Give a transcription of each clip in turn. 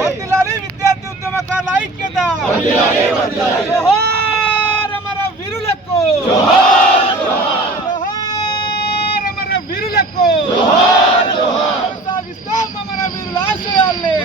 వర్ధిల్లాలి విద్యార్థి ఉద్యమకారుల ఐక్యత. జోహార్ అమర వీరులకు, జోహార్ అమర వీరులకు, కొనసాగిస్తాం అమర వీరుల ఆశయాల్ని.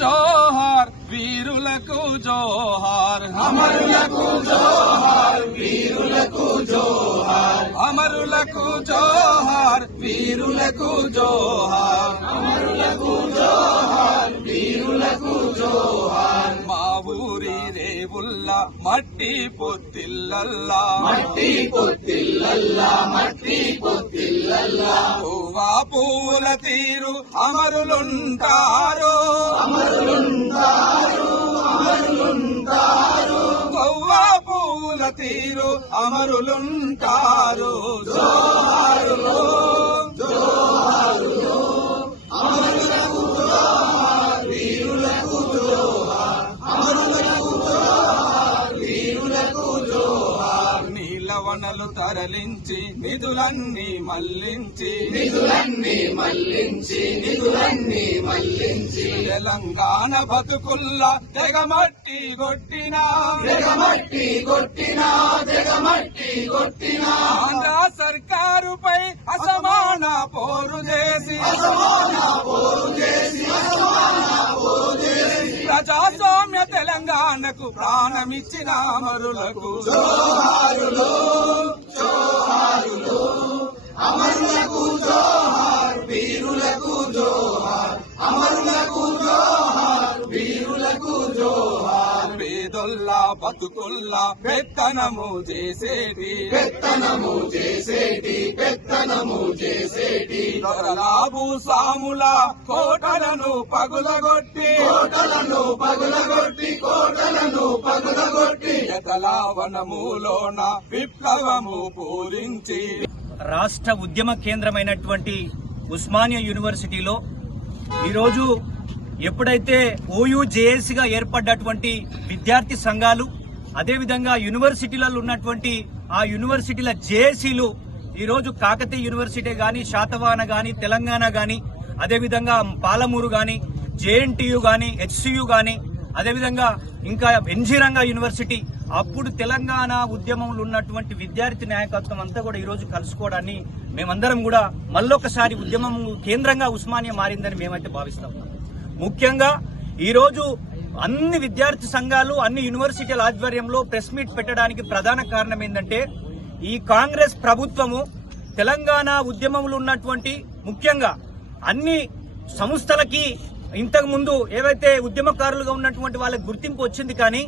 జోహార్ వీరులకు జోహార్, అమరులకు జోహార్ వీరులకు జోహార్, అమరులకు జోహార్ వీరులకు జోహార్, అమరులకు జోహార్ వీరులకు జోహార్. మా ఊరి రేవుల్లా మట్టి పొత్తిల్లల్లా, మట్టి పొత్తిల్లల్లా, మట్టి పొత్తిల్లల్లా. పువ్వా పూల తీరు అమరులుంటారు, అమరులుంటారు, అమరులుంటారు. పువ్వా పూల తీరు అమరులుంటారు. జోహారులు జోహారులు, అమరులకు జోహార్ వీరులకు జోహార్, అమరులకు జోహార్ వీరులకు జోహార్. నీలవనలు తరలించి నిధులన్నీ మళ్లించి, నిధులన్నీ మళ్లించి, నిధులన్నీ మళ్లించి. తెలంగాణ బతుకుల్లా తెగమట్టి కొట్టినా, తెగమట్టి కొట్టినా, తెగమట్టి కొట్టినా. ఆంధ్ర సర్కారుపై అసమాన పోరు చేసి, అసమాన పోరు చేసి, అసమాన పోరు చేసి. ప్రజాస్వామ్య తెలంగాణకు ప్రాణమిచ్చిన అమరులకు జోహారులు, జోహారులు, అమరులకు జోహార్ వీరులకు జోహార్, అమరులకు జోహార్ వీరులకు జోహార్. పేదొల్లా బతుకుల్లా పెత్తనము చేసేటి, పెత్తనము చేసేటి, పెత్తనము చేసేటి. దొరలాభు సాముల కోటలను పగులగొట్టి, కోటలను పగులగొట్టి, కోటలను పగులగొట్టి. ఎతలావనములోన విప్లవము పూరించి. రాష్ట్ర ఉద్యమ కేంద్రమైనటువంటి ఉస్మానియా యూనివర్సిటీలో ఈరోజు ఎప్పుడైతే ఓయూజేఏసీగా ఏర్పడ్డటువంటి విద్యార్థి సంఘాలు, అదేవిధంగా యూనివర్సిటీలలో ఉన్నటువంటి ఆ యూనివర్సిటీల జేఏసీలు ఈరోజు కాకతీయ యూనివర్సిటీ గాని, శాతవాహన గాని, తెలంగాణ గాని, అదేవిధంగా పాలమూరు గాని, జేఎన్టీయు గాని, హెచ్సియు గాని, అదేవిధంగా ఇంకా ఎన్జీ రంగా యూనివర్సిటీ, అప్పుడు తెలంగాణ ఉద్యమంలో ఉన్నటువంటి విద్యార్థి నాయకత్వం అంతా కూడా ఈరోజు కలుసుకోవడాన్ని మేమందరం కూడా మళ్ళొకసారి ఉద్యమం కేంద్రంగా ఉస్మానియా మారిందని మేమైతే భావిస్తాం. ముఖ్యంగా ఈరోజు అన్ని విద్యార్థి సంఘాలు, అన్ని యూనివర్సిటీల ఆధ్వర్యంలో ప్రెస్ మీట్ పెట్టడానికి ప్రధాన కారణం ఏంటంటే, ఈ కాంగ్రెస్ ప్రభుత్వము తెలంగాణ ఉద్యమంలో ఉన్నటువంటి ముఖ్యంగా అన్ని సంస్థలకి ఇంతకు ముందు ఏవైతే ఉద్యమకారులుగా ఉన్నటువంటి వాళ్ళకి గుర్తింపు వచ్చింది, కానీ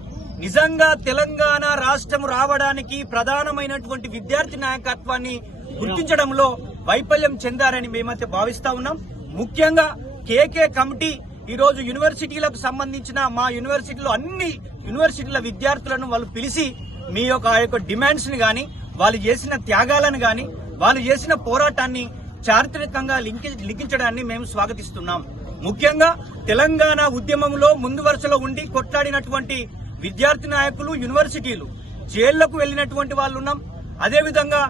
నిజంగా తెలంగాణ రాష్ట్రం రావడానికి ప్రధానమైనటువంటి విద్యార్థి నాయకత్వాన్ని గుర్తించడంలో వైఫల్యం చెందారని మేమైతే భావిస్తా ఉన్నాం. ముఖ్యంగా కేకే కమిటీ ఈరోజు యూనివర్సిటీలకు సంబంధించిన మా యూనివర్సిటీలో అన్ని యూనివర్సిటీల విద్యార్థులను వాళ్ళు పిలిచి మీ యొక్క డిమాండ్స్ ని గాని, వాళ్ళు చేసిన త్యాగాలను గాని, వాళ్ళు చేసిన పోరాటాన్ని చారిత్రకంగా లిఖించడాన్ని మేము స్వాగతిస్తున్నాం. ముఖ్యంగా తెలంగాణ ఉద్యమంలో ముందు వరుసలో ఉండి కొట్లాడినటువంటి విద్యార్థి నాయకులు, యూనివర్సిటీలు, జైళ్లకు వెళ్లినటువంటి వాళ్ళు ఉన్నాం, అదేవిధంగా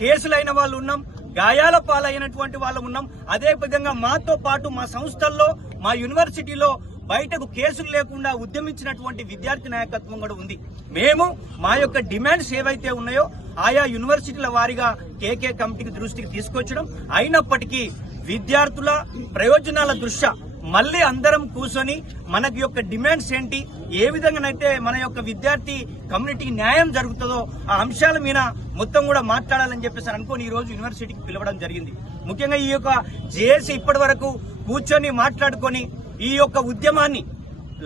కేసులైన వాళ్ళు ఉన్నాం, గాయాల పాలైనటువంటి వాళ్ళు ఉన్నాం. అదే విధంగా మాతో పాటు మా సంస్థల్లో, మా యూనివర్సిటీలో బయటకు కేసులు లేకుండా ఉద్యమించినటువంటి విద్యార్థి నాయకత్వం కూడా ఉంది. మేము మా యొక్క డిమాండ్స్ ఏవైతే ఉన్నాయో ఆయా యూనివర్సిటీల వారీగా కేకే కమిటీకి దృష్టికి తీసుకొచ్చడం, అయినప్పటికీ విద్యార్థుల ప్రయోజనాల దృష్ట్యా మళ్లీ అందరం కూర్చొని మనకి యొక్క డిమాండ్స్ ఏంటి, ఏ విధంగానైతే మన యొక్క విద్యార్థి కమ్యూనిటీకి న్యాయం జరుగుతుందో ఆ అంశాల మీద మొత్తం కూడా మాట్లాడాలని చెప్పేసి అనుకోని ఈ రోజు యూనివర్సిటీకి పిలవడం జరిగింది. ముఖ్యంగా ఈ యొక్క జేఏసీ ఇప్పటి వరకు కూర్చొని మాట్లాడుకొని ఈ యొక్క ఉద్యమాన్ని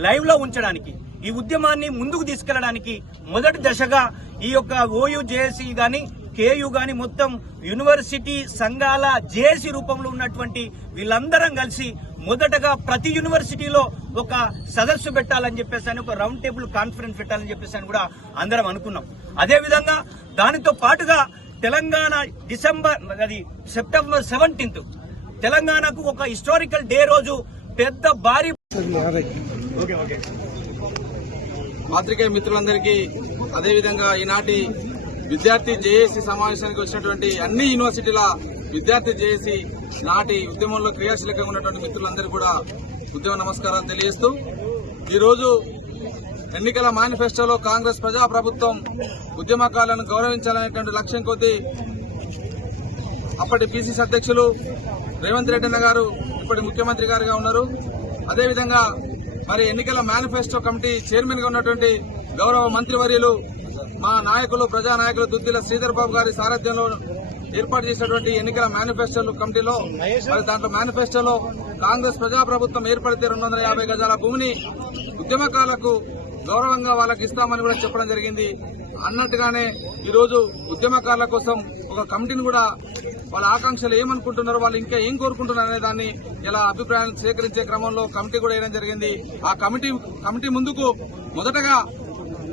లైవ్ లో ఉంచడానికి, ఈ ఉద్యమాన్ని ముందుకు తీసుకెళ్లడానికి మొదటి దశగా ఈ యొక్క ఓయూజేఏసీ గాని, కేయు గాని, మొత్తం యూనివర్సిటీ సంఘాల జేఏసీ రూపంలో ఉన్నటువంటి వీళ్ళందరం కలిసి మొదటగా ప్రతి యూనివర్సిటీలో ఒక సదస్సు పెట్టాలని చెప్పేసి, ఒక రౌండ్ టేబుల్ కాన్ఫరెన్స్ పెట్టాలని చెప్పేసి కూడా అందరం అనుకున్నాం. అదేవిధంగా దానితో పాటుగా తెలంగాణ సెప్టెంబర్ 17 తెలంగాణకు ఒక హిస్టారికల్ డే రోజు పెద్ద భారీ. పాత్రికేయ మిత్రులందరికీ, అదేవిధంగా ఈనాటి విద్యార్థి జేఏసీ సమావేశానికి వచ్చినటువంటి అన్ని యూనివర్సిటీల విద్యార్థి చేసి నాటి ఉద్యమంలో క్రియాశీలకంగా ఉన్నటువంటి మిత్రులందరూ కూడా ఉద్యమ నమస్కారాలు తెలియజేస్తూ ఈరోజు ఎన్నికల మేనిఫెస్టోలో కాంగ్రెస్ ప్రజాప్రభుత్వం ఉద్యమకారులను గౌరవించాలనేటువంటి లక్ష్యం కొద్దీ అప్పటి పిసిసి అధ్యక్షులు రేవంత్ రెడ్డి అన్న గారు ఇప్పటి ముఖ్యమంత్రి గారుగా ఉన్నారు. అదేవిధంగా మరి ఎన్నికల మేనిఫెస్టో కమిటీ చైర్మన్ గా ఉన్నటువంటి గౌరవ మంత్రివర్యులు మా నాయకులు ప్రజానాయకులు దుద్దిల శ్రీధర్ బాబు గారి సారథ్యంలో ఏర్పాటు చేసినటువంటి ఎన్నికల మేనిఫెస్టో కమిటీలో మరి దాంట్లో మేనిఫెస్టోలో కాంగ్రెస్ ప్రజాప్రభుత్వం ఏర్పడితే 250 గజాల భూమిని ఉద్యమకారులకు గౌరవంగా వాళ్ళకి ఇస్తామని కూడా చెప్పడం జరిగింది. అన్నట్టుగానే ఈరోజు ఉద్యమకారుల కోసం ఒక కమిటీని కూడా వాళ్ళ ఆకాంక్షలు ఏమనుకుంటున్నారో వాళ్ళు ఇంకా ఏం కోరుకుంటున్నారు అనే దాన్ని ఇలా అభిప్రాయాలు సేకరించే క్రమంలో కమిటీ కూడా వేయడం జరిగింది. ఆ కమిటీ ముందుకు మొదటగా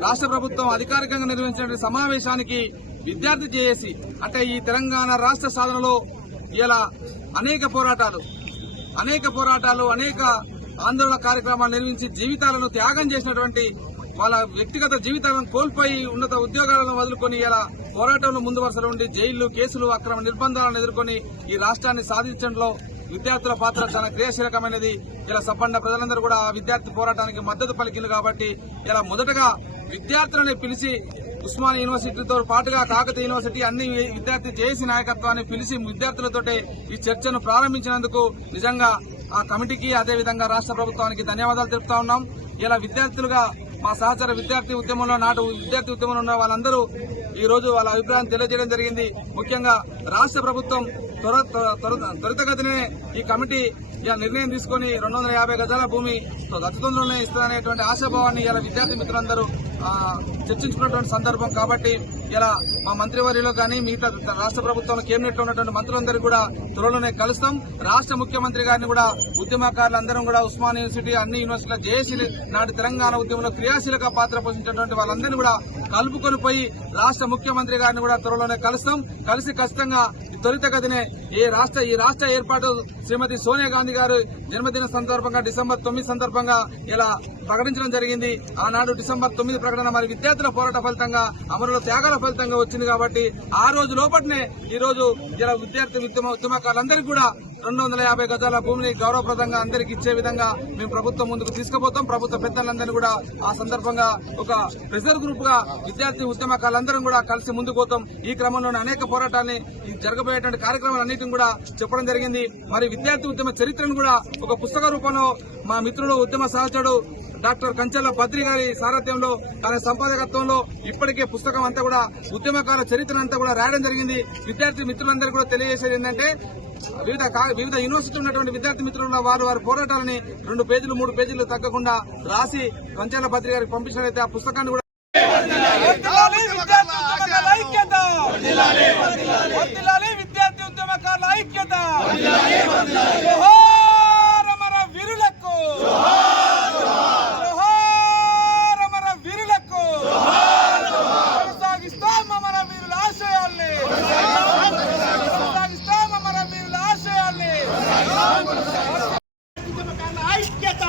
రాష్ట్ర ప్రభుత్వం అధికారికంగా నిర్వహించిన సమావేశానికి విద్యార్థి జేఏసీ అంటే ఈ తెలంగాణ రాష్ట్ర సాధనలో ఇలా అనేక పోరాటాలు అనేక ఆందోళన కార్యక్రమాలు నిర్వహించి జీవితాలను త్యాగం చేసినటువంటి వాళ్ళ వ్యక్తిగత జీవితాలను కోల్పోయి ఉన్నత ఉద్యోగాలను వదులుకొని ఇలా పోరాటంలో ముందు వరుసలో ఉండి జైళ్లు కేసులు అక్రమ నిర్బంధాలను ఎదుర్కొని ఈ రాష్ట్రాన్ని సాధించడంలో విద్యార్థుల పాత్ర చాలా క్రియాశీలకమైనది. ఇలా సబ్బండ ప్రజలందరూ కూడా విద్యార్థి పోరాటానికి మద్దతు పలికింది. కాబట్టి ఇలా మొదటగా విద్యార్థులని పిలిచి ఉస్మానియా యూనివర్సిటీతో పాటుగా కాకతీయ యూనివర్సిటీ అన్ని విద్యార్థి జేఏసీ నాయకత్వాన్ని పిలిచి విద్యార్థులతోటే ఈ చర్చను ప్రారంభించినందుకు నిజంగా ఆ కమిటీకి అదేవిధంగా రాష్ట్ర ప్రభుత్వానికి ధన్యవాదాలు తెలుపుతా ఉన్నాం. ఇలా విద్యార్థులుగా మా సహచర విద్యార్థి ఉద్యమంలో నాటు విద్యార్థి ఉద్యమంలో ఉన్న వాళ్ళందరూ ఈ రోజు వాళ్ళ అభిప్రాయం తెలియజేయడం జరిగింది. ముఖ్యంగా రాష్ట్ర ప్రభుత్వం త్వరితగతినే ఈ కమిటీ ఇలా నిర్ణయం తీసుకుని 250 గజాల భూమి అతి తొందరలోనే ఇస్తారనేటువంటి ఆశాభావాన్ని ఇలా విద్యార్థి మిత్రులందరూ చర్చించుకున్నటువంటి సందర్భం. కాబట్టి ఇలా మా మంత్రివర్యులు కానీ మిగతా రాష్ట్ర ప్రభుత్వంలో కేబినెట్ లో ఉన్నటువంటి మంత్రులందరూ కూడా త్వరలోనే కలుస్తాం. రాష్ట్ర ముఖ్యమంత్రి గారిని కూడా ఉద్యమకారులందరం కూడా ఉస్మానియా యూనివర్సిటీ అన్ని యూనివర్సిటీల జేఏసీ నాటి తెలంగాణ ఉద్యమంలో క్రియాశీలక పాత్ర పోషించినటువంటి వాళ్ళందరినీ కూడా కలుపుకొని పోయి రాష్ట్ర ముఖ్యమంత్రి గారిని కూడా త్వరలోనే కలుస్తాం. కలిసి ఖచ్చితంగా త్వరితగతినే ఈ రాష్ట్ర ఏర్పాటు శ్రీమతి సోనియా గాంధీ గారు జన్మదిన సందర్భంగా డిసెంబర్ 9 సందర్భంగా ఇలా ప్రకటించడం జరిగింది. ఆనాడు డిసెంబర్ 9 ప్రకటన మరి విద్యార్థుల పోరాట ఫలితంగా అమరుల త్యాగాల ఫలితంగా వచ్చింది. కాబట్టి ఆ రోజు లోపట్నే ఈ రోజు ఇలా విద్యార్థి ఉద్యమకారులందరికీ కూడా 250 గజాల భూమిని గౌరవప్రదంగా అందరికీ ఇచ్చే విధంగా మేము ప్రభుత్వం ముందుకు తీసుకుపోతాం. ప్రభుత్వ పెద్దలందరినీ కూడా ఆ సందర్భంగా ఒక ప్రెషర్ గ్రూప్ గా విద్యార్థి ఉద్యమకారులందరం కూడా కలిసి ముందుకు పోతాం. ఈ క్రమంలోనే అనేక పోరాటాన్ని జరగబోయేటువంటి కార్యక్రమాలన్నింటిని కూడా చెప్పడం జరిగింది. మరి విద్యార్థి ఉద్యమ చరిత్రను కూడా ఒక పుస్తక రూపంలో మా మిత్రుడు ఉద్యమ సహచరుడు డాక్టర్ కంచెల బద్రి గారి సారథ్యంలో ఆయన సంపాదకత్వంలో ఇప్పటికే పుస్తకం అంతా కూడా ఉద్యమకాల చరిత్ర అంతా కూడా రాయడం జరిగింది. విద్యార్థి మిత్రులందరూ కూడా తెలియజేసేది ఏంటంటే వివిధ యూనివర్సిటీ ఉన్నటువంటి విద్యార్థి మిత్రుల వారి పోరాటాలని 2 పేజీలు 3 పేజీలు తగ్గకుండా రాసి కంచెల బద్రి గారికి పంపించినట్లయితే ఆ పుస్తకాన్ని కూడా విద్యార్థి ఉద్యమకారుల ఐక్యత ఐక్యత